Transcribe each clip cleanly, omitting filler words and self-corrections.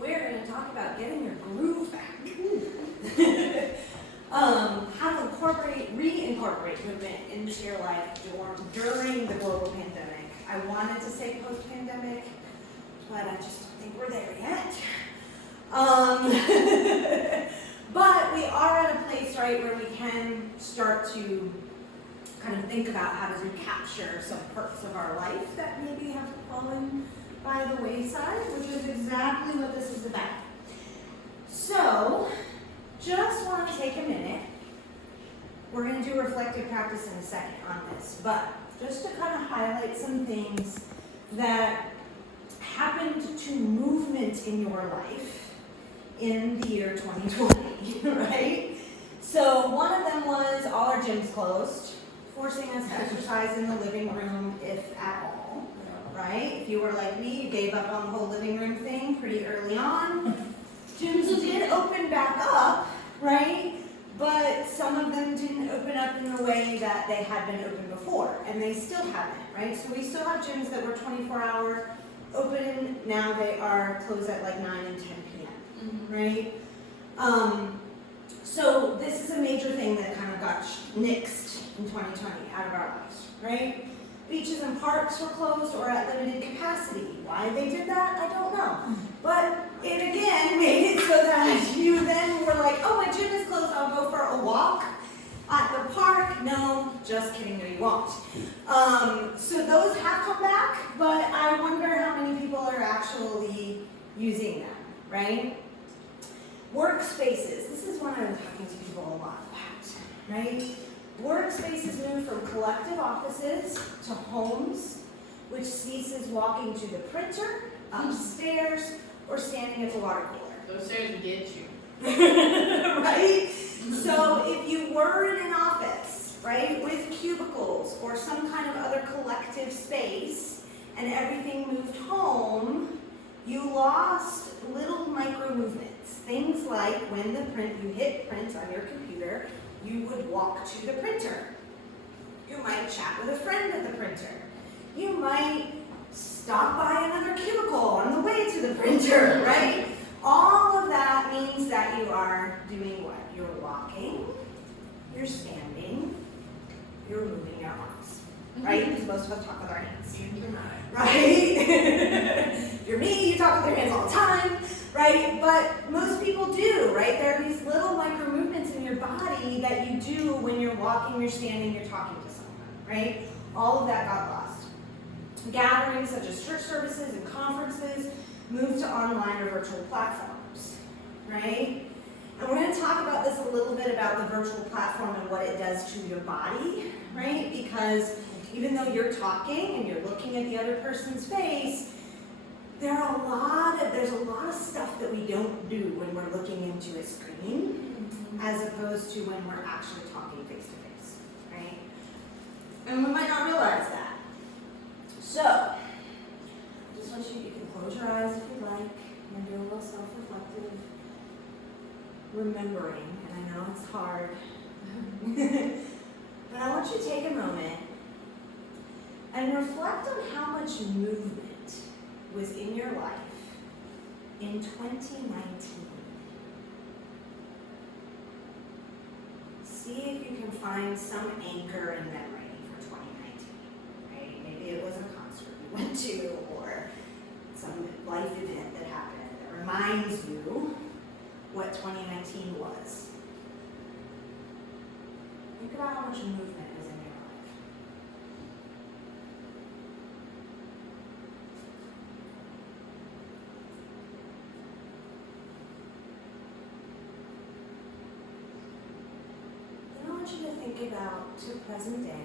we're going to talk about getting your groove back. How to reincorporate movement into your life during the global pandemic. I wanted to say post-pandemic, but I just don't think we're there yet. But we are at a place, right, where we can start to kind of think about how to recapture some parts of our life that maybe have fallen by the wayside, which is exactly what this is about. So, just want to take a minute. We're going to do reflective practice in a second on this, but just to kind of highlight some things that happened to movement in your life in the year 2020, right? So one of them was all our gyms closed, forcing us to exercise in the living room, if at all, right? If you were like me, you gave up on the whole living room thing pretty early on. Gyms did open back up, right? But some of them didn't open up in the way that they had been open before, and they still haven't, right? So we still have gyms that were 24-hour open. Now they are closed at like 9 and 10 p.m., right? So this is a major thing that kind of got nixed in 2020 out of our lives, right? Beaches and parks were closed or at limited capacity. Why they did that, I don't know. But it again made it so that you then were like, oh, my gym is closed, I'll go for a walk at the park. No, just kidding, no, you won't. So those have come back, but I wonder how many people are actually using them, right? Workspaces, this is one I'm talking to people a lot about, right? Workspaces move from collective offices to homes, which ceases walking to the printer, upstairs, or standing at the water cooler. Those stairs will get you. Right? So if you were in an office, right, with cubicles or some kind of other collective space, and everything moved home, you lost little micro movements. Things like when you hit print on your computer, you would walk to the printer. You might chat with a friend at the printer. You might stop by another cubicle on the way to the printer, right? All of that means that you are doing what? You're walking, you're standing, you're moving your arms, right? Because most of us talk with our hands. Right? If you're me, you talk with your hands all the time, right? But most people do, right? There are these little micro movements in your body that you do when you're walking, you're standing, you're talking to someone, right? All of that got lost. Gatherings such as church services and conferences moved to online or virtual platforms, right? And we're going to talk about this a little bit about the virtual platform and what it does to your body, right? Because even though you're talking and you're looking at the other person's face, there's a lot of stuff that we don't do when we're looking into a screen, as opposed to when we're actually talking face to face, right? And we might not realize that. So, I just want you can close your eyes if you like, and do a little self-reflective remembering, and I know it's hard, but I want you to take a moment and reflect on how much movement was in your life in 2019. See if you can find some anchor in memory for 2019, right? Maybe it was a concert you went to or some life event that happened that reminds you what 2019 was. Think about how much movement was in your life. Then I want you to think about, to present day,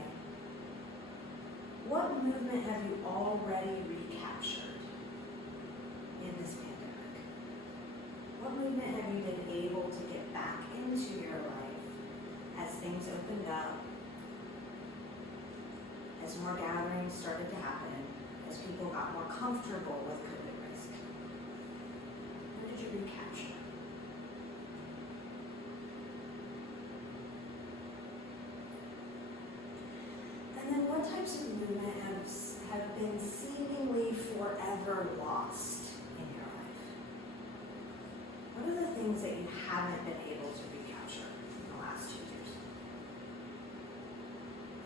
what movement have you already recaptured in this pandemic? What movement have you been able to get back into your life as things opened up, as more gatherings started to happen, as people got more comfortable with COVID risk? What did you recapture? And then what types of movement have been seemingly forever lost in your life? things that you haven't been able to recapture in the last 2 years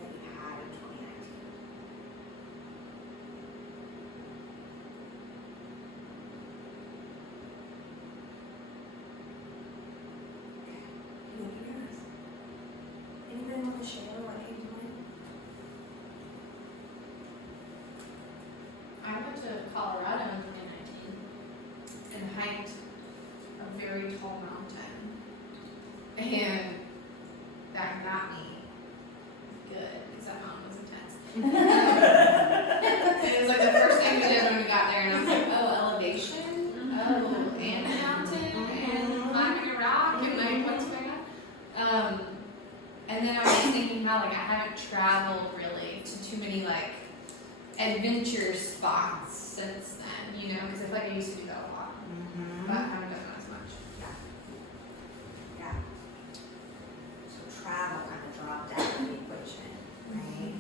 that you had in 2019? Okay. You look at your eyes. Anybody want to share what came to mind? I went to Colorado in 2019 and hiked a very tall mountain, and that got me good because that mountain was intense. And it was like the first thing we did when we got there, and I was like, oh, elevation, oh, and a mountain, and climbing a rock, and like, what's going on? And then I was thinking how like I haven't traveled really to too many like adventure spots since then, you know, because I feel like I used to do that a lot, but I haven't done that as much. Yeah. So travel kind of dropped out of the equation, right?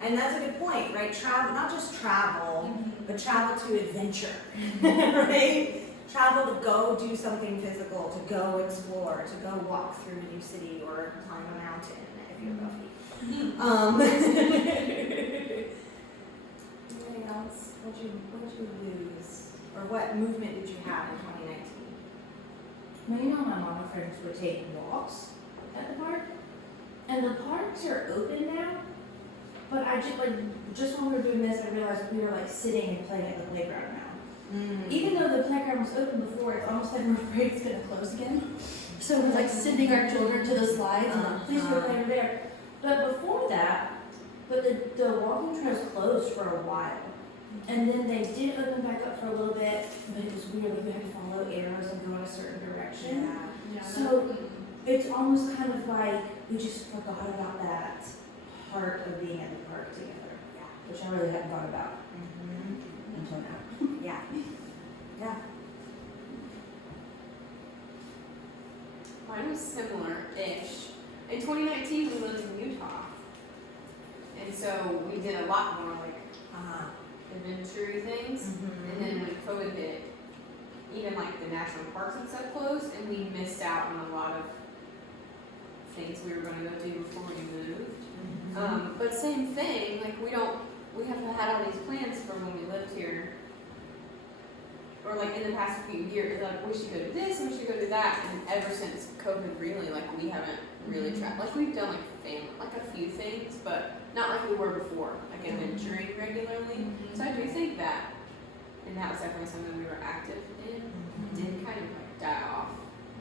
And that's a good point, right? Travel, not just travel, but travel to adventure, right? Travel to go do something physical, to go explore, to go walk through a new city or climb a mountain if you're lucky. Anything else? What'd you lose? Or what movement did you have in 2019? Well, you know, my mom and friends would take walks at the park, and the parks are open now. But I just when we were doing this, I realized we were like sitting and playing at the playground now. Even though the playground was open before, it's almost like we're afraid it's gonna close again. So we're like sending our children to the slides and like, please go play over there. But before that, the walking trails closed for a while. And then they did open back up for a little bit, but it was weird, like you had to follow arrows and go in a certain direction. Yeah. So it's almost kind of like we just forgot about that part of being at the park together, which I really hadn't thought about until now. Yeah. Yeah. Mine was similar-ish. In 2019, we lived in Utah. And so we did a lot more like adventure things. And then when COVID hit, even like the national parks and stuff closed, and we missed out on a lot of things we were going to go do before we moved. But same thing, like we have had all these plans for when we lived here. Or like in the past few years, like we should go do this and we should go do that. And ever since COVID, really, like we haven't really traveled. Like we've done like family, like a few things, but not like we were before, like adventuring regularly. So I do think that, and that was definitely something we were active in, did kind of like die off.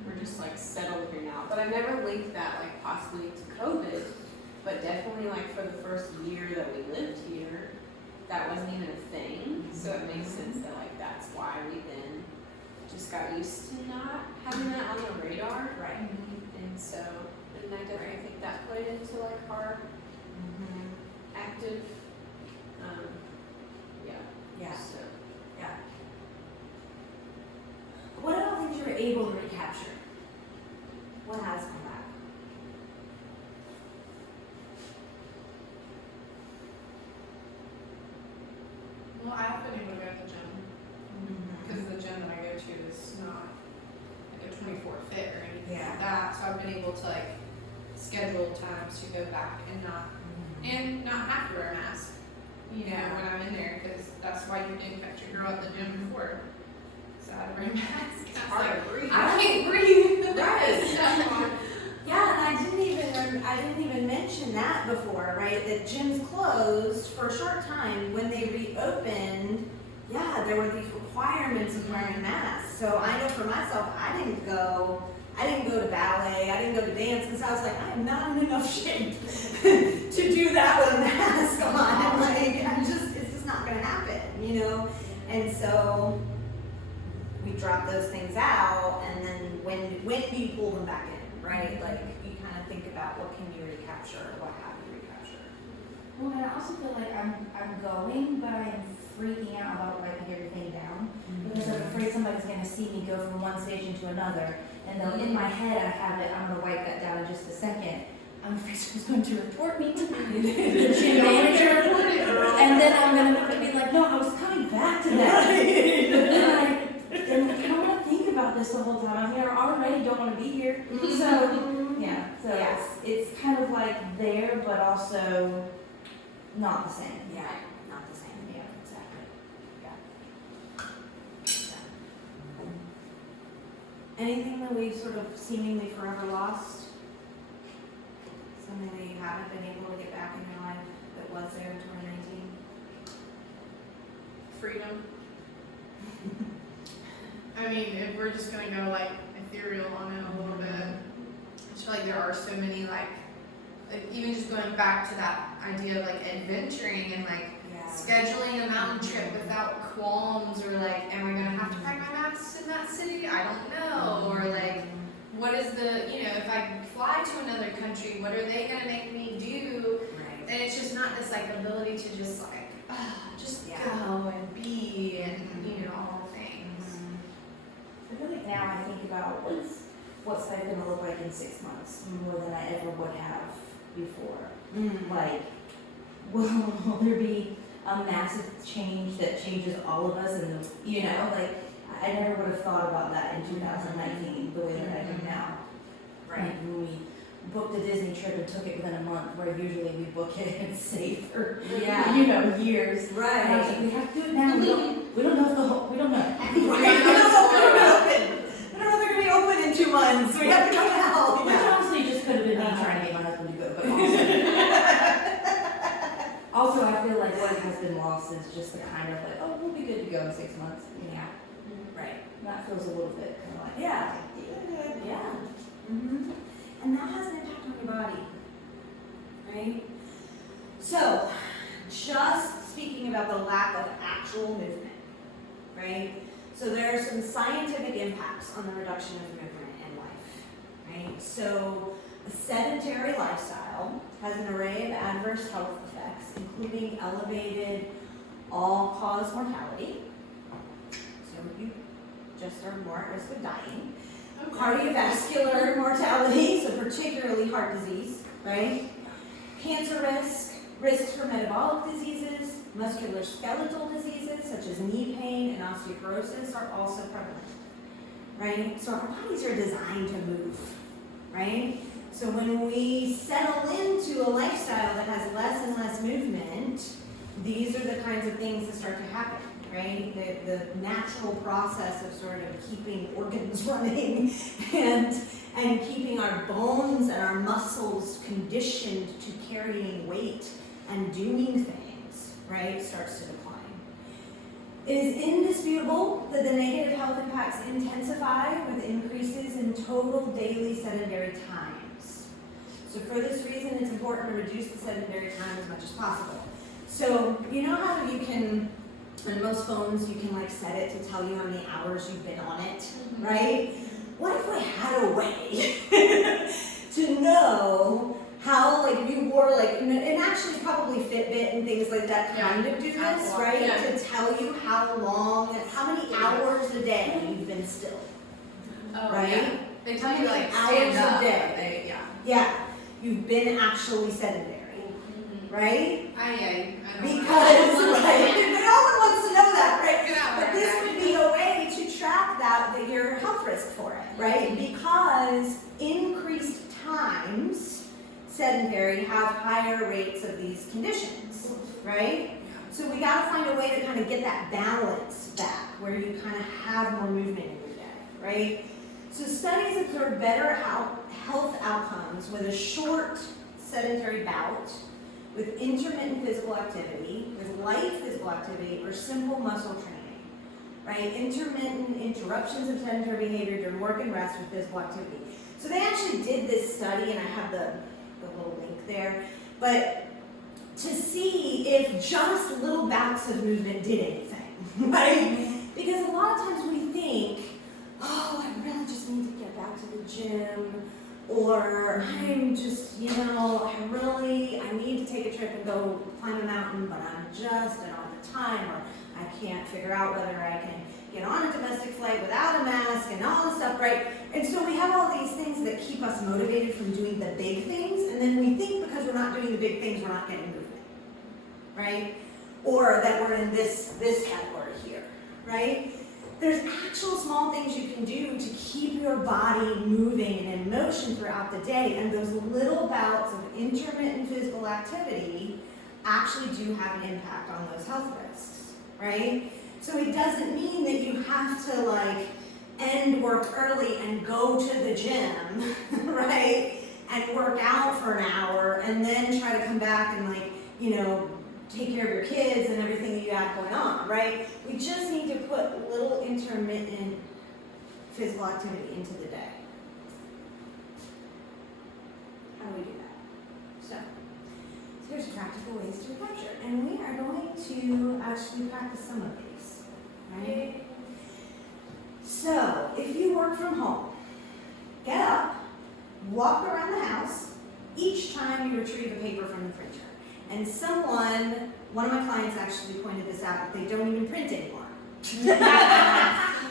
We're just like settled here now. But I never linked that like possibly to COVID, but definitely like for the first year that we lived here, that wasn't even a thing. So it makes sense that like that's why we then just got used to not having that on the radar. Right. And so, and I definitely think that played into like our active, Yeah. So. Yeah. What about things you were able to recapture? What has come back? Well, I have been able to go to the gym because the gym that I go to is not like a 24 fit or anything like that. So I've been able to like schedule times to go back and not have to wear a mask, you know, when I'm in there, because that's why you didn't catch your girl at the gym before. So I had to wear a mask. Hard to breathe. I can't breathe. Right. Yeah, and I didn't even mention that before, right? That gyms closed for a short time. When they reopened, there were these requirements of wearing masks. So I know for myself, I didn't go to ballet, I didn't go to dance because I was like, I am not in enough shape to do that with a mask on. Like, it's just not gonna happen, you know? And so we dropped those things out, and then when do you pull them back in, right? Like, you kind of think about what can you recapture, or what have you recaptured. Well, and I also feel like I'm going, but I am freaking out about writing everything down because I'm afraid somebody's going to see me go from one station to another. And though in my head I have it, I'm going to write that down in just a second. I'm afraid someone's going to report me to the gym manager, and then I'm going to be like, no, I was coming back to that. But then I kind of think about this the already don't want to be here. So yeah, so Yeah. it's kind of like there, but also not the same. Yeah, not the same. Yeah, exactly. Yeah. Anything that we've sort of seemingly forever lost? Something that you haven't been able to get back in your life that was there in 2019? Freedom. I mean, if we're just gonna go like ethereal on it a little bit, I just feel like there are so many like even just going back to that idea of like adventuring and like scheduling a mountain trip without qualms or like, am I gonna have to pack my masks in that city? I don't know. Or like, what is the, you know, if I fly to another country, what are they gonna make me do? Right. And it's just not this like ability to just like, just Yeah. go and be and, you know, all things. I feel like now I think about what's life gonna look like in 6 months more than I ever would have before. Like, will there be a massive change that changes all of us and you know, like I never would have thought about that in 2019 the way that I do now. Like when we booked a Disney trip and took it within a month, where usually we book it and save for Yeah. you know years. Right. And I was like, we have to do it now. We don't know if the whole, we don't know. Right. We don't know if they're gonna be open. We don't know if they're gonna be open in 2 months. We have to go now. Which honestly just could have been me trying to get my husband to go, but also I feel like what has been lost is just the kind of like, oh, we'll be good to go in 6 months. You know? Yeah. Right. That feels a little bit kind of like, Yeah. Yeah. Mm-hmm. And that has an impact on your body, right? So, just speaking about the lack of actual movement, right? So there are some scientific impacts on the reduction of movement in life, right? So a sedentary lifestyle has an array of adverse health effects, including elevated all-cause mortality. So you just are more at risk of dying. Cardiovascular mortality, so particularly heart disease, right? Cancer risk, risks for metabolic diseases, musculoskeletal diseases such as knee pain and osteoporosis are also prevalent, right? So our bodies are designed to move, right? So when we settle into a lifestyle that has less and less movement, these are the kinds of things that start to happen. Right? The natural process of sort of keeping organs running and keeping our bones and our muscles conditioned to carrying weight and doing things, right, starts to decline. It is indisputable that the negative health impacts intensify with increases in total daily sedentary times. So for this reason, it's important to reduce the sedentary time as much as possible. So you know how you can, on most phones, you can like set it to tell you how many hours you've been on it, right? What if we had a way to know how, like, if you wore like, and actually probably Fitbit and things like that kind of do this, right? Yeah. To tell you how long, how many hours a day you've been still, Oh, right? yeah. They tell you like Hours stand a up. day. Yeah. Yeah, you've been actually sedentary, right? I know. Because, right, no one wants to know that, right? Get out But there, this would be a way to track that you're health risk for it, right? Because increased times sedentary have higher rates of these conditions, right? So we gotta find a way to kind of get that balance back where you kind of have more movement in your day, right? So studies observe better health outcomes with a short sedentary bout, with intermittent physical activity, with light physical activity, or simple muscle training, right? Intermittent interruptions of sedentary behavior during work and rest with physical activity. So they actually did this study, and I have the little link there, but to see if just little bouts of movement did anything, right? Because a lot of times we think, oh, I really just need to get back to the gym, or I'm just, you know, I need to take a trip and go climb a mountain, but I don't have the time, or I can't figure out whether I can get on a domestic flight without a mask and all this stuff, right? And so we have all these things that keep us motivated from doing the big things, and then we think because we're not doing the big things, we're not getting movement, right? Or that we're in this category here, right? there's actual small things you can do to keep your body moving and in motion throughout the day, and those little bouts of intermittent physical activity actually do have an impact on those health risks, right? So it doesn't mean that you have to like end work early and go to the gym, right? And work out for an hour and then try to come back and like, you know, take care of your kids and everything that you have going on, right? We just need to put little intermittent physical activity into the day. How do we do that? So here's practical ways to recapture. And we are going to actually practice some of these, right? So if you work from home, get up, walk around the house each time you retrieve a paper from the printer. And one of my clients actually pointed this out, that they don't even print anymore.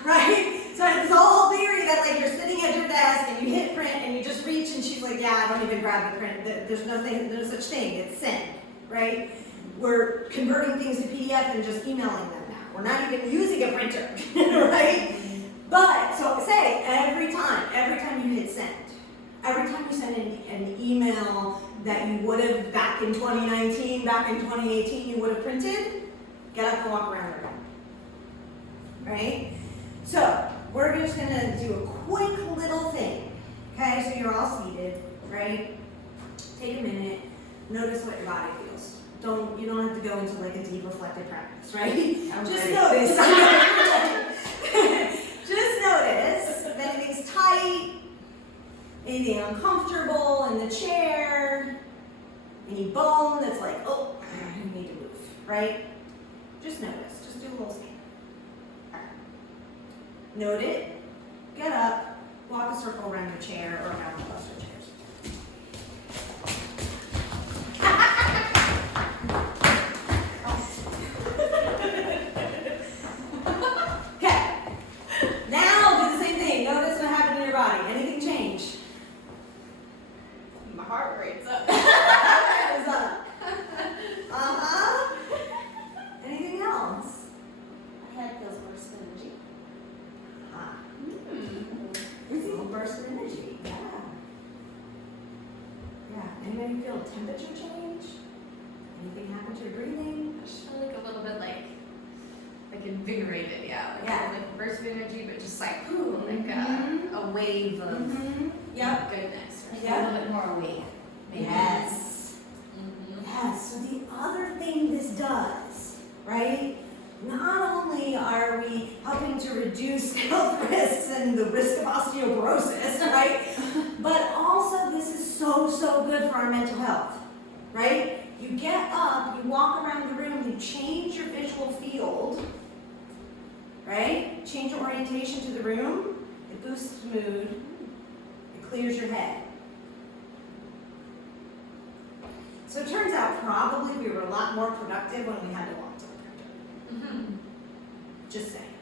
Right? So it's this whole theory that like you're sitting at your desk and you hit print and you just reach, and she's like, yeah, I don't even grab the print. There's no such thing, it's send, right? We're converting things to PDF and just emailing them now. We're not even using a printer, right? But, so say, every time you hit send, every time you send an email that you would have back in 2019, back in 2018, you would have printed, get up and walk around the room, right? So, we're just gonna do a quick little thing, okay? So you're all seated, right? Take a minute, notice what your body feels. You don't have to go into like a deep reflective practice, right? Just notice. Just notice if anything's tight, anything uncomfortable in the chair, any bone that's like, oh, I need to move, right? Just notice, just do a little scan. Note it, get up, walk a circle around your chair or around the cluster chairs. Okay, now do the same thing. Notice what happened in your body. Anything change? My heart rate's up. Is up. Anything else? My head feels more spongy. A little burst of energy. Yeah. Yeah. Anybody feel a temperature change? Anything happen to your breathing? I just feel like a little bit like invigorated, yeah. Like Yeah. like a burst of energy, but just like, ooh, like a wave of Yep. goodness. Or Yeah. a little bit more awake. Maybe. Yes. Yes. So the other thing this does, right? Not only are we helping to reduce health risks and the risk of osteoporosis, right? But also this is so good for our mental health, right? You get up, you walk around the room, you change your visual field, right? Change your orientation to the room, it boosts mood, it clears your head. So it turns out probably we were a lot more productive when we had to walk to the printer. Just saying.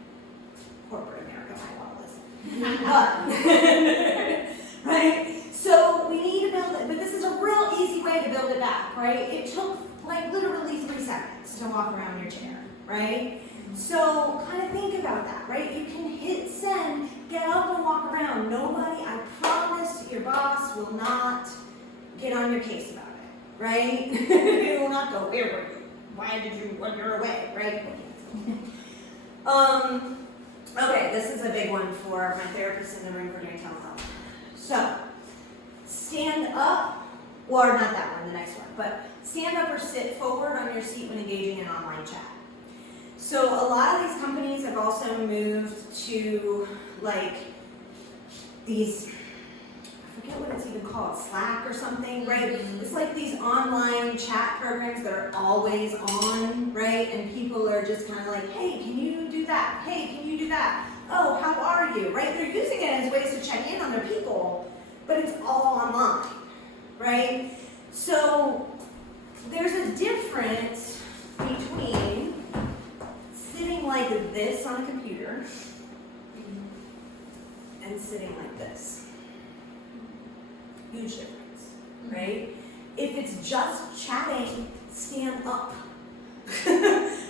Corporate America might want to listen. But, right? So we need to build it, but this is a real easy way to build it back, right? It took like literally 3 seconds to walk around your chair, right? So kind of think about that, right? You can hit send, get up and walk around. Nobody, I promise your boss will not get on your case about it, right? He will not go, where were you? Why did you, when you're away, right? Okay, this is a big one for my therapist in the room for doing telehealth. So, stand up, or not that one, the next one, but stand up or sit forward on your seat when engaging in online chat. So a lot of these companies have also moved to like these, I forget what it's even called, Slack or something, right? It's like these online chat programs that are always on, right? And people are just kind of like, hey, can you do that? Hey, can you do that? Oh, how are you, right? They're using it as ways to check in on their people, but it's all online, right? So there's a difference between sitting like this on a computer and sitting like this. Huge difference, right? If it's just chatting, stand up,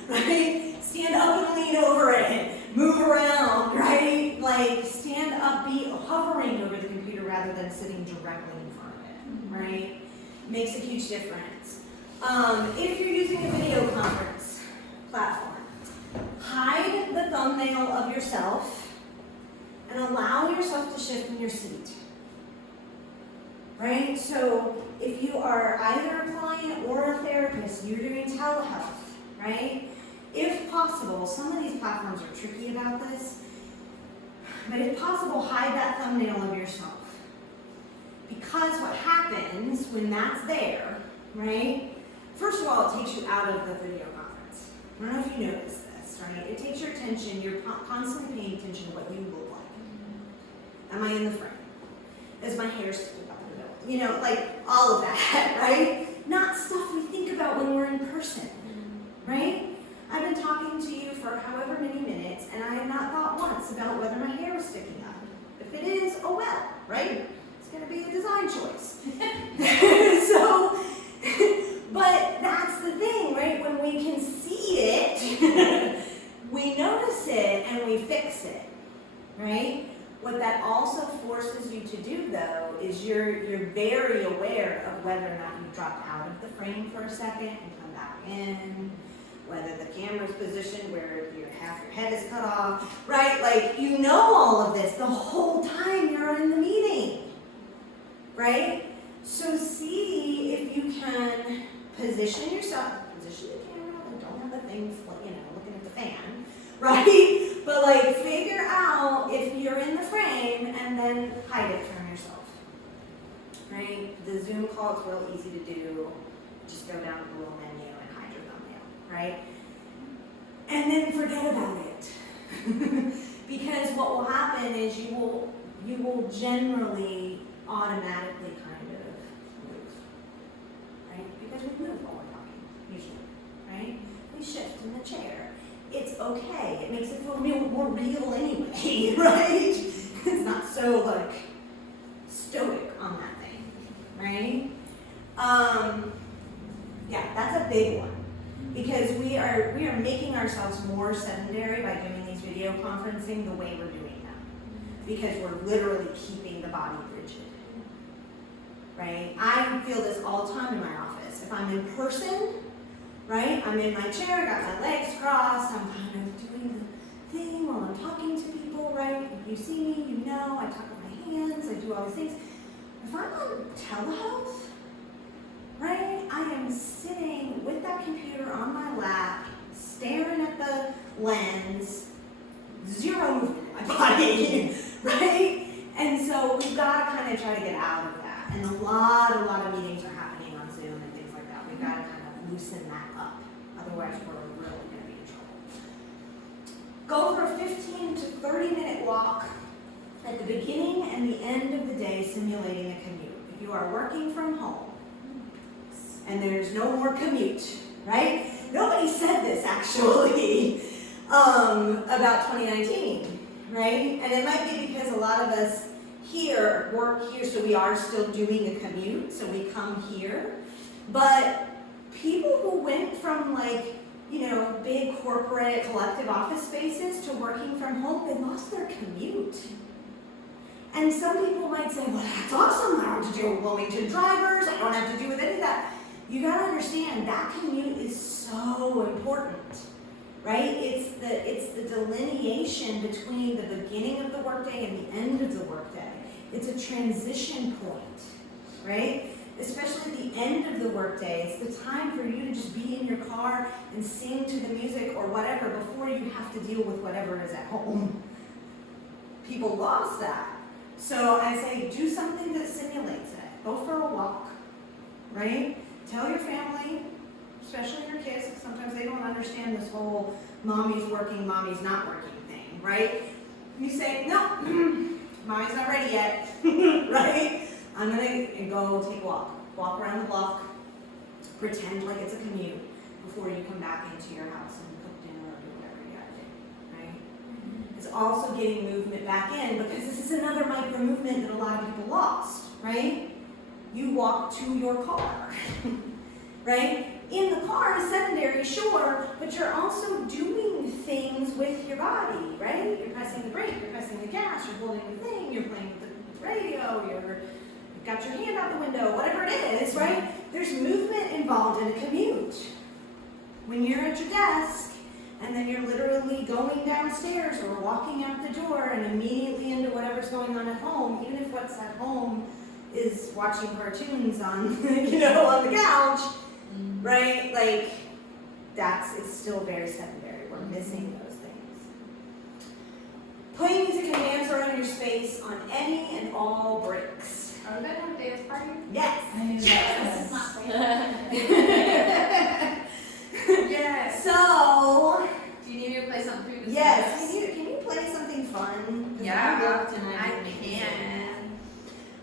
right? Stand up and lean over it, move around, hovering over the computer rather than sitting directly in front of it, right? Makes a huge difference. If you're using a video conference platform, hide the thumbnail of yourself and allow yourself to shift in your seat. Right? So if you are either a client or a therapist, you're doing telehealth, right? If possible, some of these platforms are tricky about this, but if possible, hide that thumbnail of yourself. Because what happens when that's there, right? First of all, it takes you out of the video conference. I don't know if you noticed this, right? It takes your attention, you're constantly paying attention to what you look like. Am I in the frame? Is my hair sticking up in the middle? You know, like all of that, right? Not stuff we think about when we're in person, right? I've been talking to you for however many minutes, and I have not thought once about whether my hair is sticking up. If it is, oh well, right? It's going to be a design choice. So, but that's the thing, right? When we can see it, we notice it and we fix it, right? What that also forces you to do, though, is you're very aware of whether or not you dropped out of the frame for a second and come back in, whether the camera's positioned where half your head is cut off, right? Like, you know all of this the whole time you're in the meeting, right? So see if you can position yourself, position the camera, like don't have the things, you know, looking at the fan, right? But like figure out if you're in the frame and then hide it from yourself, right? The Zoom call is real easy to do. Just go down to the little menu and hide your thumbnail, right? And then forget about it. Because what will happen is you will generally automatically kind of move, right? Because we move while we're talking, usually, right? We shift in the chair. It's okay. It makes it feel more real anyway, right? It's not so like stoic on that thing, right? Yeah, that's a big one because we are making ourselves more sedentary by doing these video conferencing the way we're doing them because we're literally keeping the body rigid, right? I feel this all the time in my office. If I'm in person, right? I'm in my chair, got my legs crossed, I'm kind of doing the thing while I'm talking to people, right? If you see me, you know, I talk with my hands, I do all these things. If I'm on telehealth, right, I am sitting with that computer on my lap, staring at the lens, zero movement in my body, right? And so we've got to kind of try to get out of that. And a lot of meetings are happening on Zoom and things like that. We've got to kind of loosen that up. Otherwise, we're really going to be in trouble. Go for a 15 to 30-minute walk at the beginning and the end of the day, simulating a commute. If you are working from home and there's no more commute, right? Nobody said this actually about 2019, right? And it might be because a lot of us here work here, so we are still doing a commute, so we come here. But people who went from like, you know, big corporate collective office spaces to working from home, they lost their commute. And some people might say, well, that's awesome. I don't have to deal with Wilmington drivers. I don't have to deal with any of that. You gotta understand that commute is so important, right? It's the delineation between the beginning of the workday and the end of the workday. It's a transition point, right? Especially at the end of the workday, it's the time for you to just be in your car and sing to the music or whatever before you have to deal with whatever is at home. People lost that. So I say, do something that simulates it. Go for a walk, right? Tell your family, especially your kids, because sometimes they don't understand this whole mommy's working, mommy's not working thing, right? You say, no, mommy's not ready yet, right? I'm gonna go take a walk. Walk around the block, pretend like it's a commute before you come back into your house and cook dinner or do whatever you gotta do, right? It's also getting movement back in because this is another micro movement that a lot of people lost, right? You walk to your car, right? In the car is sedentary, sure, but you're also doing things with your body, right? You're pressing the brake, you're pressing the gas, you're holding the thing, you're playing with the radio, you've got your hand out the window, whatever it is, right? There's movement involved in a commute. When you're at your desk, and then you're literally going downstairs or walking out the door and immediately into whatever's going on at home, even if what's at home is watching cartoons on, on the couch, right? Like, it's still very sedentary. We're missing those things. Playing music and dance around your space on any and all breaks. Are we gonna have a dance party? Yes. I knew Yes. that. Yes. So, Do you need me to play something for you? yes, can you play something fun? 'Cause Yeah, I looked and I didn't see can. it.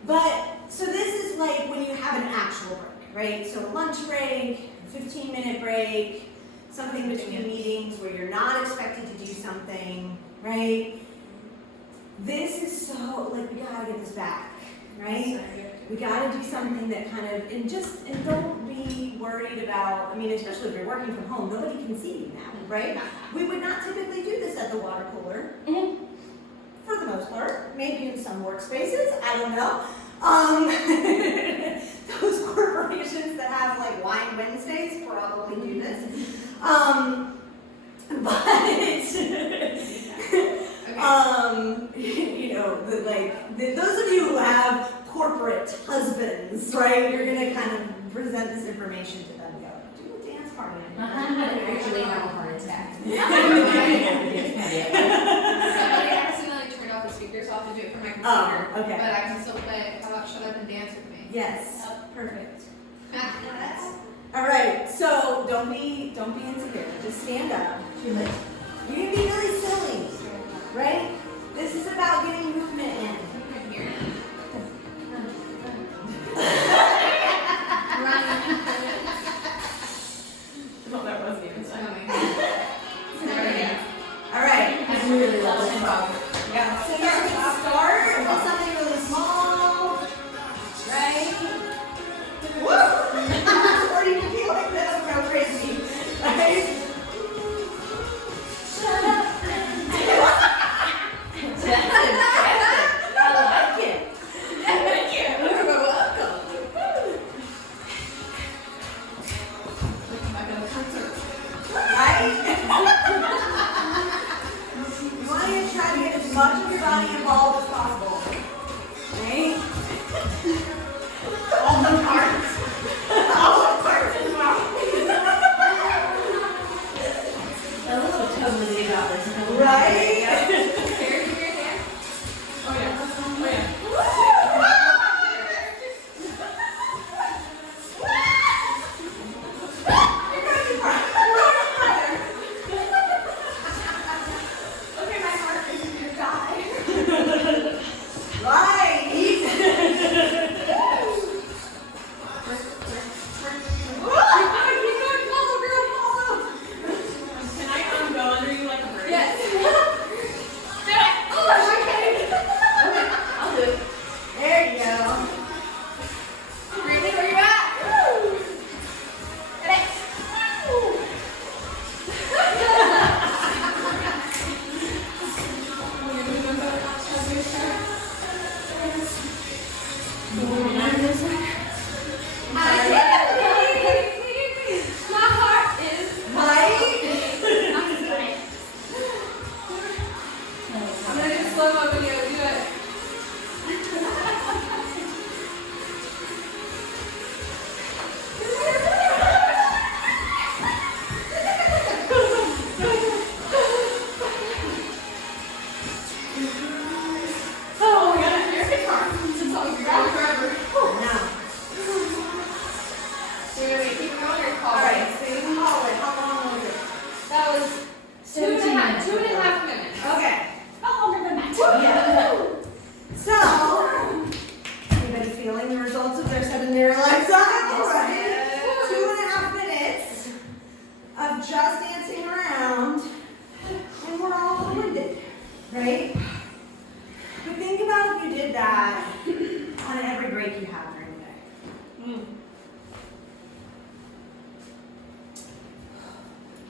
But, so this is like when you have an actual break, right? So a lunch break, 15-minute break, something between meetings where you're not expected to do something, right? This is so, like, we gotta get this back, right? We gotta do something that kind of, and don't be worried about, especially if you're working from home, nobody can see you now, right? We would not typically do this at the water cooler, for the most part, maybe in some workspaces, I don't know. Those corporations that have like Wine Wednesdays probably do this. Those of you who have corporate husbands, right? You're gonna kind of present this information to them. Go do a dance party. Actually have a heart attack. Somebody accidentally turned off the speakers off to do it for my computer. Oh, okay. But I can still play it. How about Shut Up and Dance with Me? Yes, perfect. All right, so don't be insecure. Just stand up. You can be really silly, right? This is about getting movement in. Here. Well, that wasn't even so. All right. I really love this song. Yeah. So you're going to start with something really small, right? Woo! Or you can feel like this and go crazy, right? Shut up. I like it. Thank you. You're welcome. Like a concert. Right? You want to try to get as much of your body involved as possible. Right? All the parts. All the parts as well. That was so totally about this. Right? Here, give your hand. Oh yeah. Oh yeah. Okay, my heart is going to die. Right. Keep going, follow, girl, follow. Can I go under you like a bird? Yes. I'll do it. There you go. Brittany, where you at? My heart is Right? I'm gonna do slow-mo video. Do it. Oh my god, your guitar. It's all grab forever. Now. Wait, keep going or call? All right, so you can call it. How long was it? That was 2.5 minutes. Okay. How longer than that? Yeah. So, anybody feeling the results of their sedentary lifestyle? Right? 2.5 minutes of just dancing around, and we're all winded, right? But think about if you did that on every break you have during the day.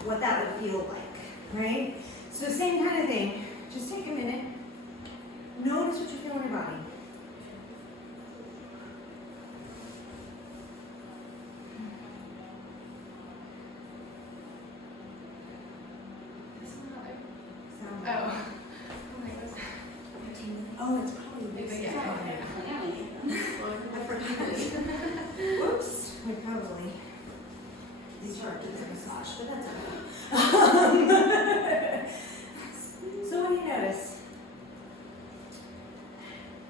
What that would feel like, right? So same kind of thing. Just take a minute. Notice what you feel in your body. Oh, it's probably Maybe, this yeah. one. I forgot. Whoops. I probably destructed the massage, but that's okay. So what do you notice?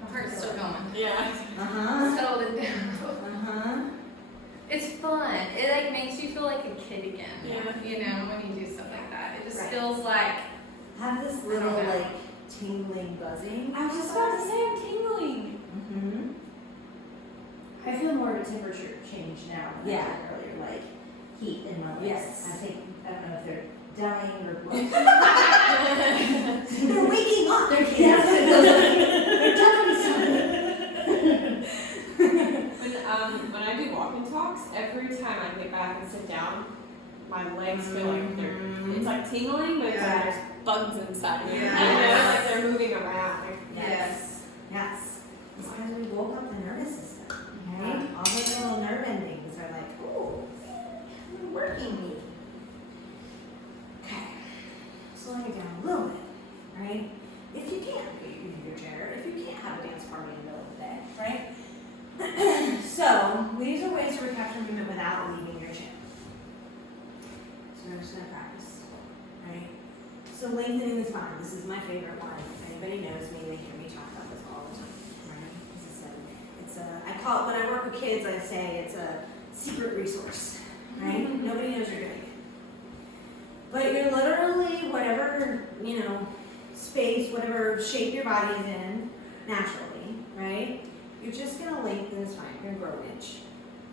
My heart's still going. Yeah. Uh-huh. Settled it down. Uh-huh. It's fun. It like makes you feel like a kid again. Yeah. You know, when you do stuff like that. It just Right. feels like Have this little like tingling buzzing. I was just about to say I'm tingling. Mm-hmm. I feel more of a temperature change now than I Yeah. did earlier, like heat in my legs. Yes. I don't know if they're dying or what. They're waking up. They're telling something. When I do walking talks, every time I get back and sit down, my legs feel like they're, it's like tingling, but it's like Yeah. there's bugs inside me. Yeah. You know, like they're moving around. Like, Yes. Yes. It's because we woke up the nervous system, right? All those little nerve endings are like, ooh, we're working me. Okay. Slowing it down a little bit, right? If you can't use your chair, if you can't have a dance party in the middle of the day, right? So, these are ways to recapture movement without leaving your chair. So we're just gonna practice, right? So lengthening the spine, this is my favorite one. If anybody knows me, they hear me talk about this all the time, right? It's a, I call it, when I work with kids, I say it's a secret resource, right? Nobody knows you're doing it. But you're literally, whatever, space, whatever shape your body is in, naturally, right? You're just gonna lengthen the spine, you're gonna grow an inch.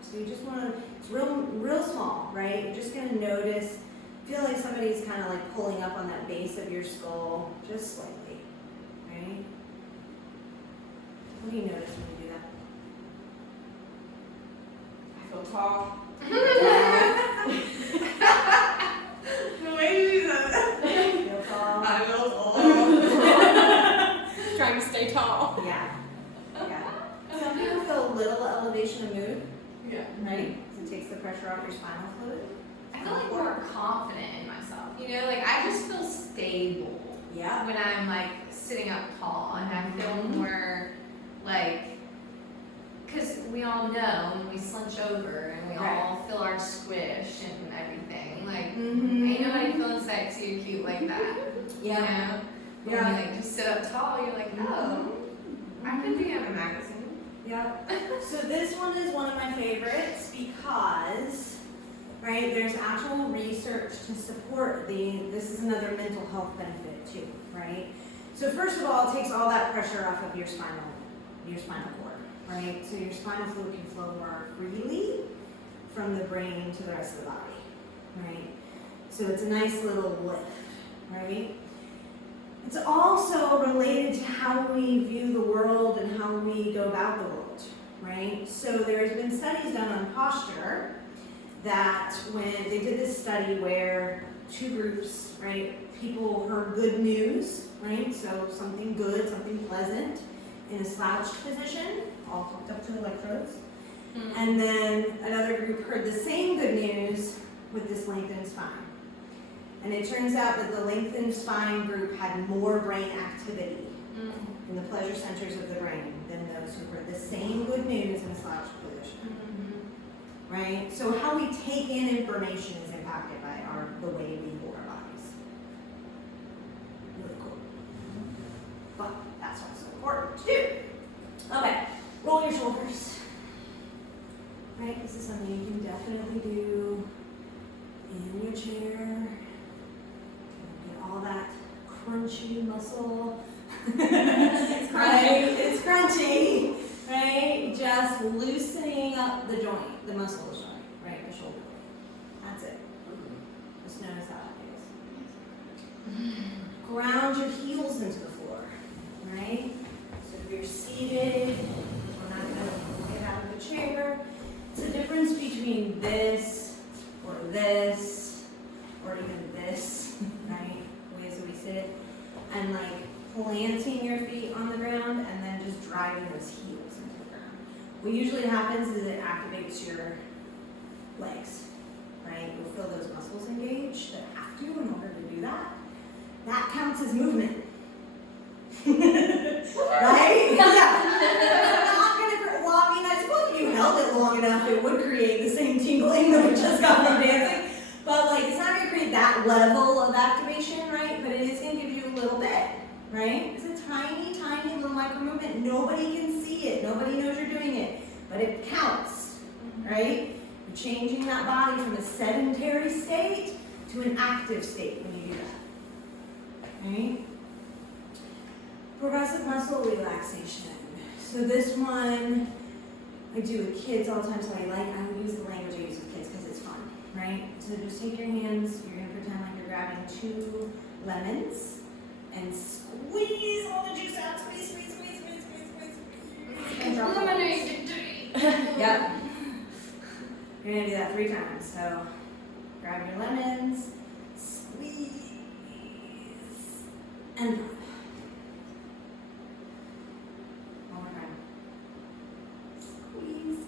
So you just wanna, it's real small, right? You're just gonna notice, feel like somebody's kind of like pulling up on that base of your skull, just slightly, right? What do you notice when you do that? I feel tall. the way you said it. Feel tall? I feel tall. Trying to stay tall. Yeah. Yeah. Some people feel a little elevation of mood, Yeah. right? Because it takes the pressure off your spinal fluid. I feel like more confident in myself. You know, like I just feel stable Yeah. when I'm like sitting up tall, and I feel more like, because we all know when we slouch over and we all feel our squish and everything. Like, ain't nobody feeling sexy or cute like that. You know? When you like just sit up tall, you're like, oh, I could be in a magazine. Yeah. So this one is one of my favorites because, right, there's actual research to support this is another mental health benefit too, right? So first of all, it takes all that pressure off of your spinal cord, right? So your spinal fluid can flow more freely from the brain to the rest of the body, right? So it's a nice little lift, right? It's also related to how we view the world and how we go about the world, right? So there's been studies done on posture that when they did this study where two groups, right, people heard good news, right? So something good, something pleasant in a slouched position, all hooked up to electrodes. And then another group heard the same good news with this lengthened spine. And it turns out that the lengthened spine group had more brain activity in the pleasure centers of the brain than those who heard the same good news in a slouched position. Right? So how we take in information is impacted by the way we hold our bodies. Really cool. But that's also important to do. Okay, roll your shoulders. Right? This is something you can definitely do in your chair. Get all that crunchy muscle. It's Right? It's crunchy. Right? Just loosening up the joint, the muscle joint, right? The shoulder. That's it. Just notice how that feels. Ground your heels into the floor, right? So if you're seated, we're not going to get out of the chair. It's the difference between this, or even this, right? Ways that we sit, and like planting your feet on the ground and then just driving those heels into the ground. What usually happens is it activates your legs, right? You'll feel those muscles engage that have to in order to do that. That counts as movement. Right? right? It's a tiny, tiny little micro movement. Nobody can see it. Nobody knows you're doing it, but it counts, right? You're changing that body from a sedentary state to an active state when you do that, right? Progressive muscle relaxation. So this one I do with kids all the time, so I would use the language I use with kids because it's fun, right? So just take your hands, you're gonna pretend like you're grabbing 2 lemons and squeeze all the juice out, squeeze. And drop the lemons. Yep. You're gonna do that 3 times. So grab your lemons, squeeze, and drop. One more time. Squeeze,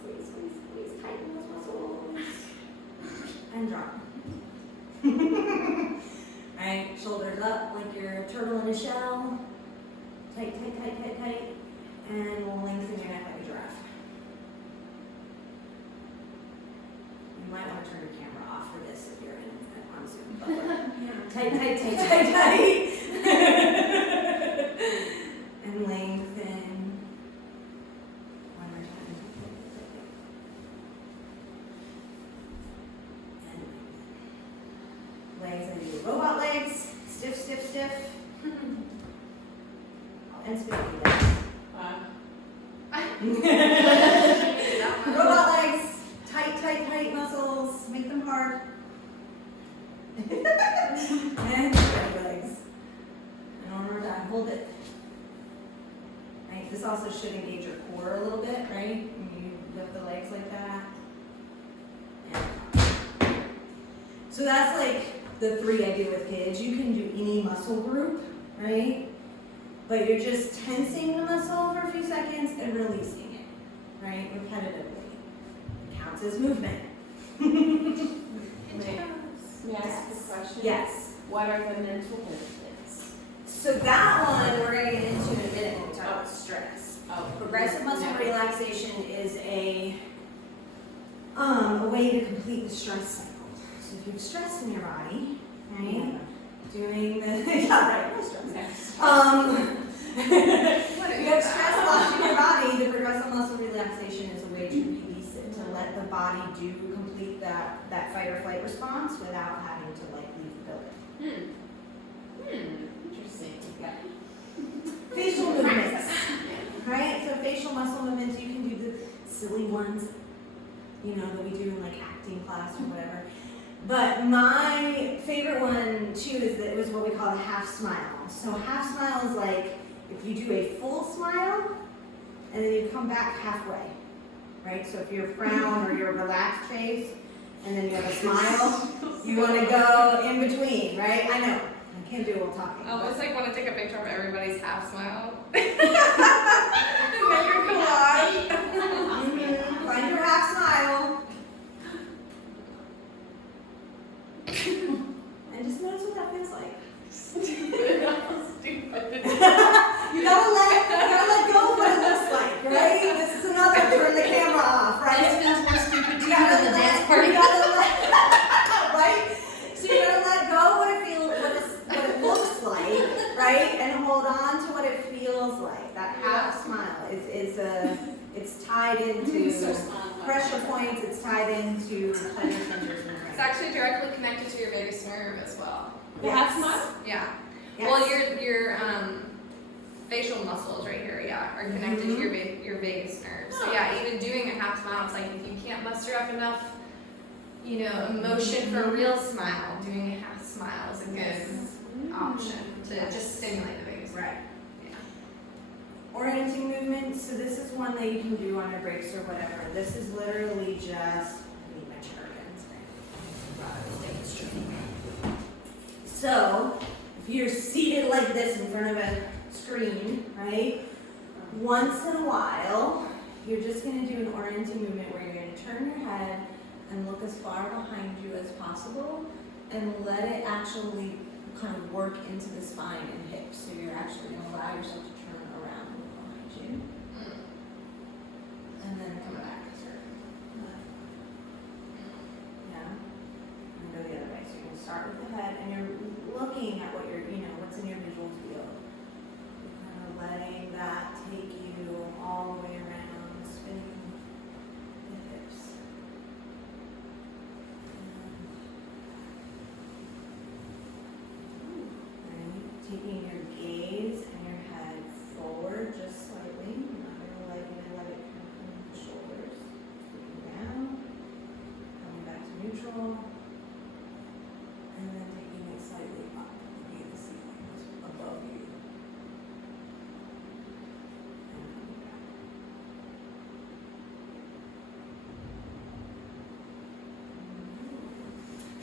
tighten those muscles. And drop. Right, shoulders up like you're a turtle in a shell. Tight. And we'll lengthen your neck like a giraffe. You might want to turn your camera off for this if you're on Zoom. But tight. And lengthen. One more time. And legs, I do robot legs. Stiff. And spinning legs. Robot legs, tight muscles, make them hard. And straight legs. And one more time, hold it. Right, this also should engage your core a little bit, right? When you lift the legs like that. And so that's like the 3 I do with kids. You can do any muscle group, right? But you're just tensing the muscle for a few seconds and releasing it, right? Repetitively. It counts as movement. May I ask a question? Yes. What are the mental benefits? So that one we're going to get into in a minute when we talk about stress. Progressive muscle relaxation is a way to complete the stress cycle. So if you have stress in your body, right? Doing the no stress. If you have stress locked in your body, the progressive muscle relaxation is a way to release it, to let the body complete that fight or flight response without having to leave the building. Interesting. Facial movements, right? So facial muscle movements, you can do the silly ones, that we do in acting class or whatever. But my favorite one too is that it was what we call a half smile. So half smile is like if you do a full smile and then you come back halfway, right? So if you're a frown or your relaxed face and then you have a smile, you want to go in between, right? I know, I can't do it while talking. I almost want to take a picture of everybody's half smile. Make your collage. Find your half smile. And just notice what that feels like. Stupid. You gotta let go of what it looks like, right? This is another turn the camera off, right? This feels more stupid to You you gotta than the let- dance party. you gotta let- right? So you gotta let go of what it looks like, right? And hold on to what it feels like. That half smile it's tied into pressure points. It's tied into pleasure centers in the brain. It's actually directly connected to your vagus nerve as well. The half smile? Yeah. Yes. Well, your facial muscles right here, are connected to your vagus nerve. So even doing a half smile, it's like if you can't muster up enough, emotion for a real smile, doing a half smile is a good option to just stimulate the vagus nerve. Right. Yeah. Orienting movements, so this is one that you can do on your breaks or whatever. This is literally just, I need my chart again. So, if you're seated like this in front of a screen, right? Once in a while, you're just going to do an orienting movement where you're going to turn your head and look as far behind you as possible and let it actually kind of work into the spine and hips. So you're actually going to allow yourself to turn around and look behind you. And then come back. Yeah. And go the other way. So you're going to start with the head and you're looking at what what's in your visual field.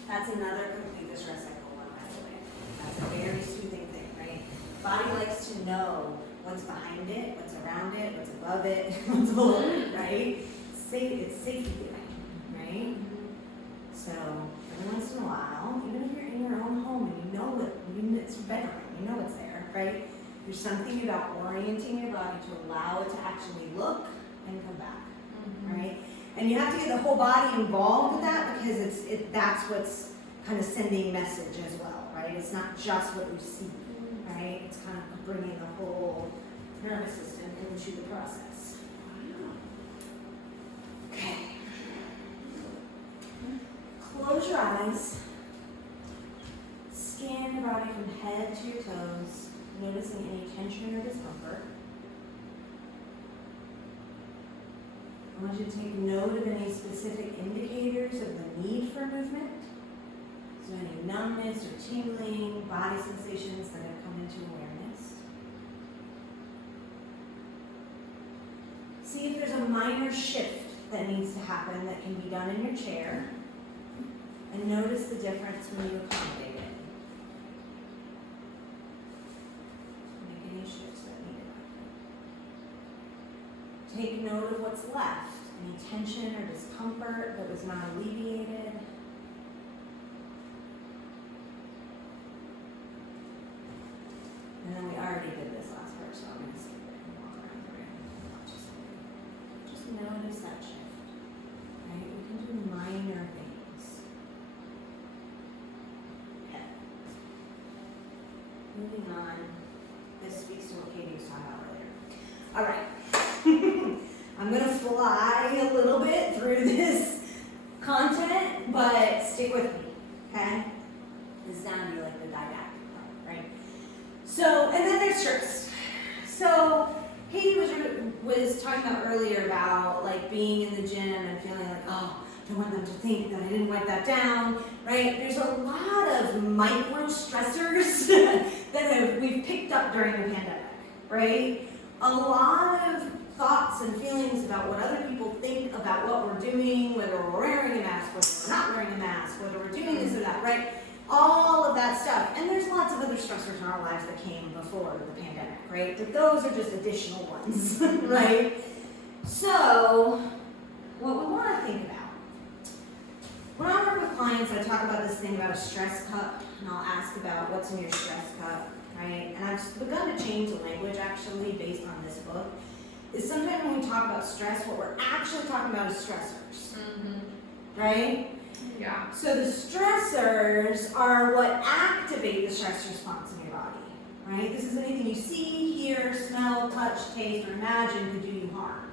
That's another complete the stress cycle one, by the way. That's a very soothing thing, right? Body likes to know what's behind it, what's around it, what's above it, what's below it, right? It's safety giving, right? So every once in a while, even if you're in your own home and you know it, it's your bedroom, you know it's there, right? There's something about orienting your body to allow it to actually look and come back, right? And you have to get the whole body involved with that because that's what's kind of sending message as well, right? It's not just what you see, right? It's kind of bringing the whole nervous system into the process. Okay. Close your eyes. Scan your body from head to your toes, noticing any tension or discomfort. I want you to take note of any specific indicators of the need for movement. So any numbness or tingling, body sensations that have come into awareness. See if there's a minor shift that needs to happen that can be done in your chair. And notice the difference when you accommodate it. Make any shifts that need to happen. Take note of what's left. Any tension or discomfort that was not alleviated. And then we already did this last part, so I'm going to skip it and walk around the room. Just notice that shift. Right? We can do minor things. Okay. Moving on. This speaks to what Katie was talking about earlier. All right. I'm going to fly a little bit through this content, but stick with me, okay? This is down to be like the didactic part, right? So, and then there's stress. So, Katie was talking about earlier about like being in the gym and feeling like, oh, I don't want them to think that I didn't wipe that down, right? There's a lot of micro stressors that we've picked up during the pandemic, right? A lot of thoughts and feelings about what other people think about what we're doing, whether we're wearing a mask, whether we're not wearing a mask, whether we're doing this or that, right? All of that stuff. And there's lots of other stressors in our lives that came before the pandemic, right? But those are just additional ones, right? So, what we want to think about. When I work with clients, I talk about this thing about a stress cup, and I'll ask about what's in your stress cup, right? And I've begun to change the language actually based on this book. Is sometimes when we talk about stress, what we're actually talking about is stressors, right? Yeah. So the stressors are what activate the stress response in your body, right? This is anything you see, hear, smell, touch, taste, or imagine could do you harm.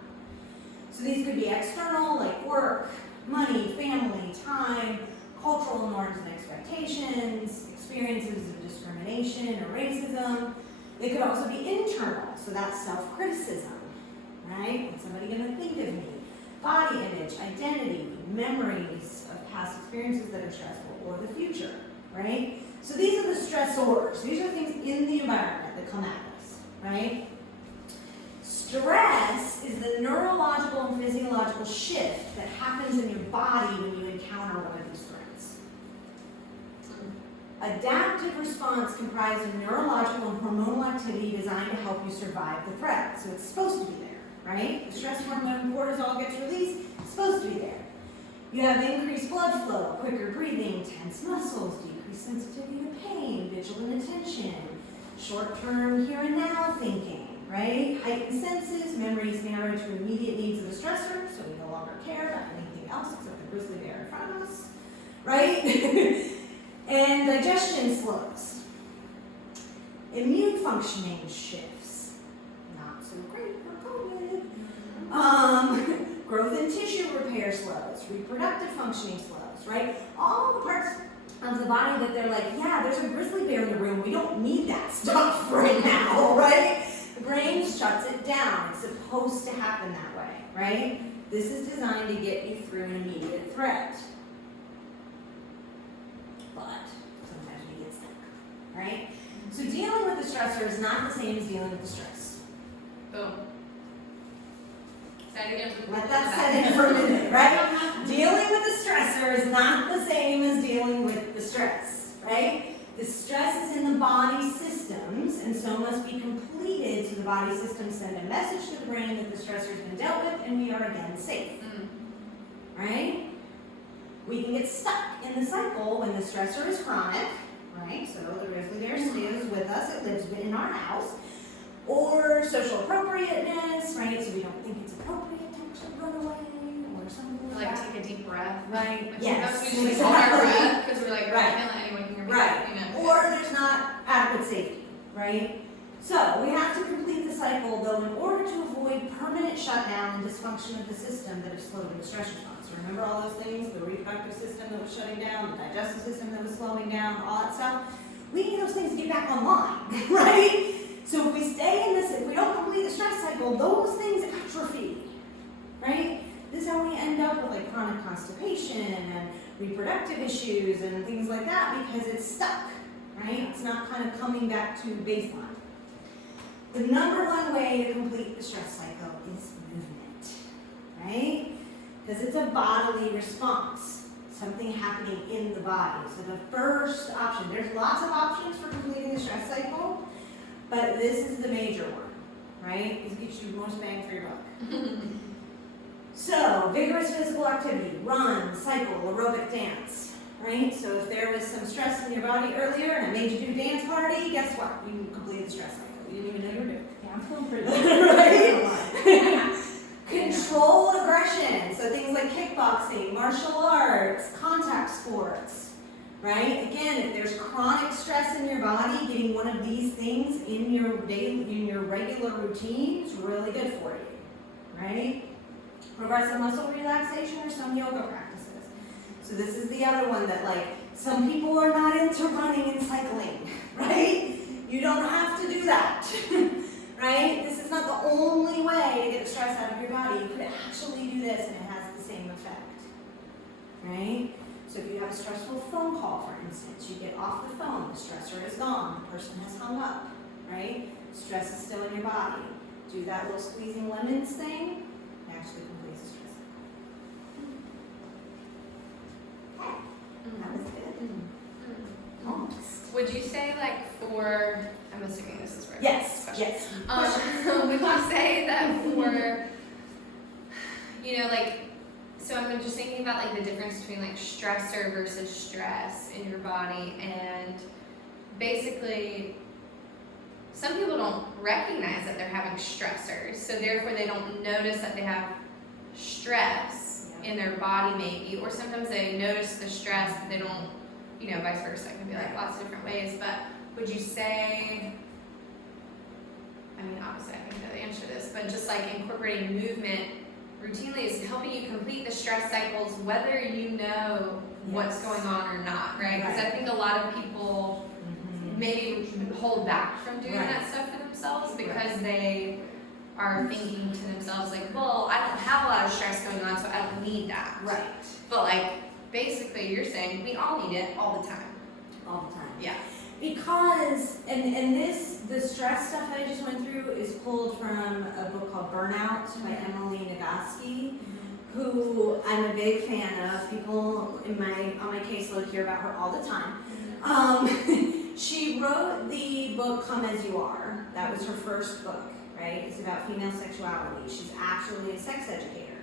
So these could be external, like work, money, family, time, cultural norms and expectations, experiences of discrimination or racism. They could also be internal, so that's self-criticism. Right? What's somebody going to think of me? Body image, identity, memories of past experiences that are stressful, or the future, right? So these are the stressors. These are things in the environment that come at us, right? Stress is the neurological and physiological shift that happens in your body when you encounter one of these threats. Adaptive response comprises of neurological and hormonal activity designed to help you survive the threat. So it's supposed to be there. Right? The stress hormone cortisol gets released, it's supposed to be there. You have increased blood flow, quicker breathing, tense muscles, decreased sensitivity to pain, vigilant attention, short-term here and now thinking, right? Heightened senses, memories narrowed to immediate needs of the stressor, so we no longer care about anything else except the grizzly bear in front of us, right? And digestion slows. Immune functioning shifts. Not so great for COVID. Growth and tissue repair slows. Reproductive functioning slows, right? All the parts of the body that they're like, yeah, there's a grizzly bear in the room. We don't need that stuff right now, right? The brain shuts it down. It's supposed to happen that way, right? This is designed to get you through an immediate threat. But sometimes we get stuck, right? So dealing with the stressor is not the same as dealing with the stress. Boom. Say it again for the Let people that in the set in for a minute, right? Dealing with the stressor is not the same as dealing with the stress, right? The stress is in the body systems, and so must be completed so the body systems send a message to the brain that the stressor has been dealt with and we are again safe, right? We can get stuck in the cycle when the stressor is chronic, right? So the grizzly bear stays with us, it lives in our house. Or social appropriateness, right? So we don't think it's appropriate to actually run away or something Or like like that. take a deep breath. Right, Like yes. sometimes we just like hold our exactly. breath because we're like, Right. I can't let anyone hear me. Right. You know. Or there's not adequate safety, right? So we have to complete the cycle though in order to avoid permanent shutdown and dysfunction of the system that is slowing the stress response. So remember all those things, the reproductive system that was shutting down, the digestive system that was slowing down, all that stuff. We need those things to get back online, right? So if we stay in this, if we don't complete the stress cycle, those things atrophy, right? This is how we end up with like chronic constipation and reproductive issues and things like that because it's stuck, right? It's not kind of coming back to baseline. The number one way to complete the stress cycle is movement, right? Because it's a bodily response, something happening in the body. So the first option, there's lots of options for completing the stress cycle, but this is the major one, right? This gets you the most bang for your buck. So, vigorous physical activity, run, cycle, aerobic dance, right? So if there was some stress in your body earlier and I made you do a dance party, guess what? You completed the stress cycle. You didn't even know you were doing it. Yeah, I'm feeling pretty good. Right? Controlled aggression, so things like kickboxing, martial arts, contact sports, right? Again, if there's chronic stress in your body, getting one of these things in your regular routine is really good for you, right? Progressive muscle relaxation or some yoga practices. So this is the other one that like some people are not into running and cycling, right? You don't have to do that, right? This is not the only way to get the stress out of your body. You could actually do this and it has the same effect, right? So if you have a stressful phone call, for instance, you get off the phone, the stressor is gone, the person has hung up, right? Stress is still in your body. Do that little squeezing lemons thing, it actually completes the stress. That was good. Almost. Would you say like for, I'm assuming this is for Yes, question. yes. Would you say that for, you know, like, so I'm just thinking about like the difference between like stressor versus stress in your body, and basically some people don't recognize that they're having stressors, so therefore they don't notice that they have stress in their body maybe, or sometimes they notice the stress but they don't, you know, vice versa. It can be like lots of different ways, but would you say, I mean, obviously I think know the answer to this, but just like incorporating movement routinely is helping you complete the stress cycles whether you know what's going on or not, right? Because I think a lot of people maybe hold back from doing that stuff for themselves because they are thinking to themselves like, well, I don't have a lot of stress going on, so I don't need that. Right. But like, basically you're saying we all need it all the time. All the time. Yeah. Because, and this, the stress stuff that I just went through is pulled from a book called Burnout by Emily Nagoski, who I'm a big fan of. People on my caseload hear about her all the time. She wrote the book Come As You Are. That was her first book, right? It's about female sexuality. She's actually a sex educator.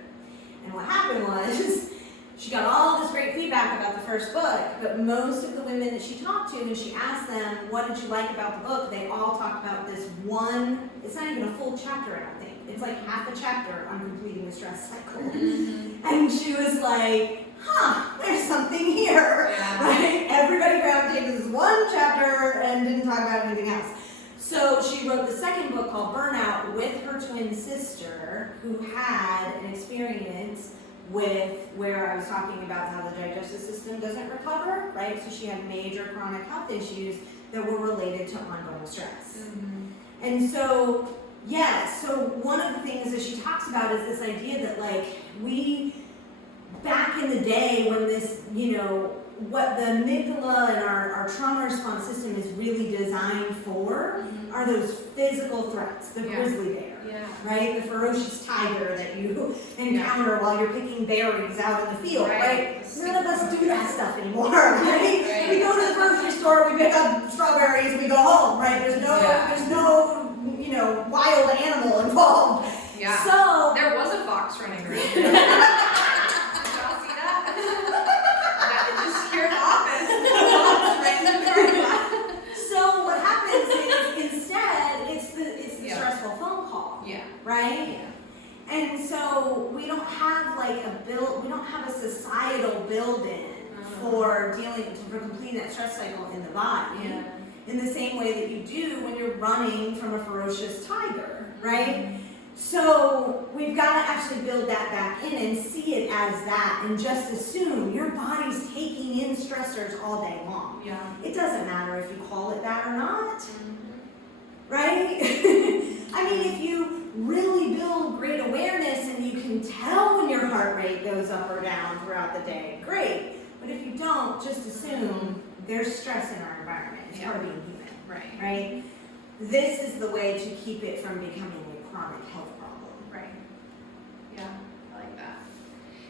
And what happened was, she got all this great feedback about the first book, but most of the women that she talked to, when she asked them, what did you like about the book, they all talked about this one, it's not even a full chapter, I don't think. It's like half a chapter on completing the stress cycle. And she was like, there's something here, right? Everybody gravitated to this one chapter and didn't talk about anything else. So she wrote the second book called Burnout with her twin sister, who had an experience with where I was talking about how the digestive system doesn't recover, right? So she had major chronic health issues that were related to ongoing stress. And so, so one of the things that she talks about is this idea that like back in the day when this, what the amygdala and our trauma response system is really designed for are those physical threats, the grizzly bear, right? The ferocious tiger that you encounter while you're picking berries out in the field, right? None of us do that stuff anymore, right? We go to the grocery store, we pick up strawberries, we go home, right? There's no, you know, wild animal involved. Yeah. So there was a fox running around. Did y'all see that? It just scared the office. So what happens is instead it's the stressful phone call. Yeah. Right? Yeah. And so we don't have we don't have a societal build-in for completing that stress cycle in the body. Yeah. In the same way that you do when you're running from a ferocious tiger, right? So we've got to actually build that back in and see it as that, and just assume your body's taking in stressors all day long. Yeah. It doesn't matter if you call it that or not, right? I mean, if you really build great awareness and you can tell when your heart rate goes up or down throughout the day, great. But if you don't, just assume there's stress in our environment. It's part of being human, right? This is the way to keep it from becoming a chronic health problem. Right. Yeah, I like that.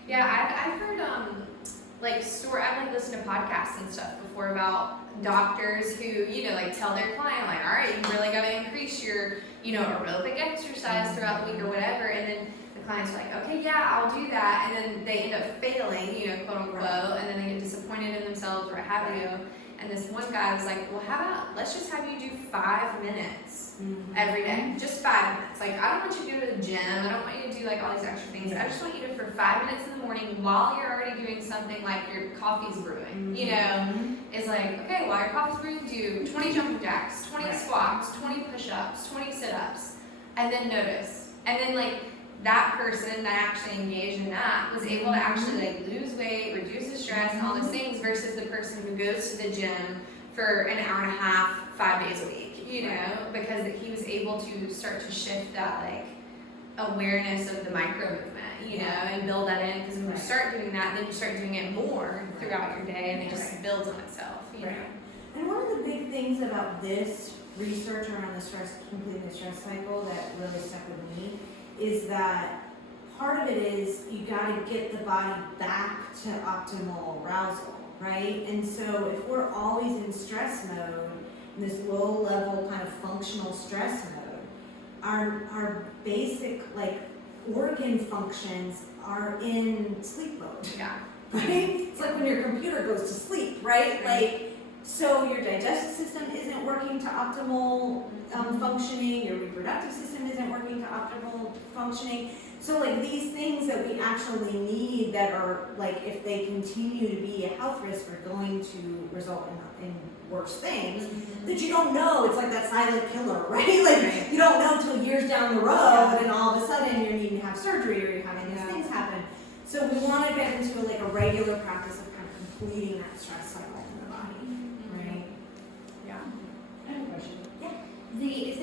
Yeah, I've heard I've listened to podcasts and stuff before about doctors who, you know, like tell their client, like, all right, you really got to increase your, you know, aerobic exercise throughout the week or whatever, and then the client's like, okay, yeah, I'll do that, and then they end up failing, you know, quote unquote, and then they get disappointed in themselves or what have you. And this one guy was like, well, how about, let's just have you do 5 minutes every day. Just 5 minutes. Like, I don't want you to go to the gym. I don't want you to do like all these extra things. I just want you to, for 5 minutes in the morning, while you're already doing something like your coffee's brewing, you know, it's like, okay, while your coffee's brewing, do 20 jumping jacks, 20 squats, 20 push-ups, 20 sit-ups, and then notice. And then like, that person that actually engaged in that was able to actually like lose weight, reduce the stress, and all those things, versus the person who goes to the gym for an hour and a half, 5 days a week, you know, because he was able to start to shift that like awareness of the micro movement, you know, and build that in, because when you start doing that, then you start doing it more throughout your day, and it just builds on itself, you know. And one of the big things about this research around completing the stress cycle that really stuck with me is that part of it is you got to get the body back to optimal arousal, right? And so if we're always in stress mode, in this low level kind of functional stress mode, our basic like organ functions are in sleep mode. Yeah. Right? It's like when your computer goes to sleep, right? Like, so your digestive system isn't working to optimal functioning, your reproductive system isn't working to optimal functioning. So like these things that we actually need that are like, if they continue to be a health risk, are going to result in worse things that you don't know. It's like that silent killer, right? Like you don't know until years down the road, and all of a sudden you're needing to have surgery or you're having these things happen. So we want to get into like a regular practice of kind of completing that stress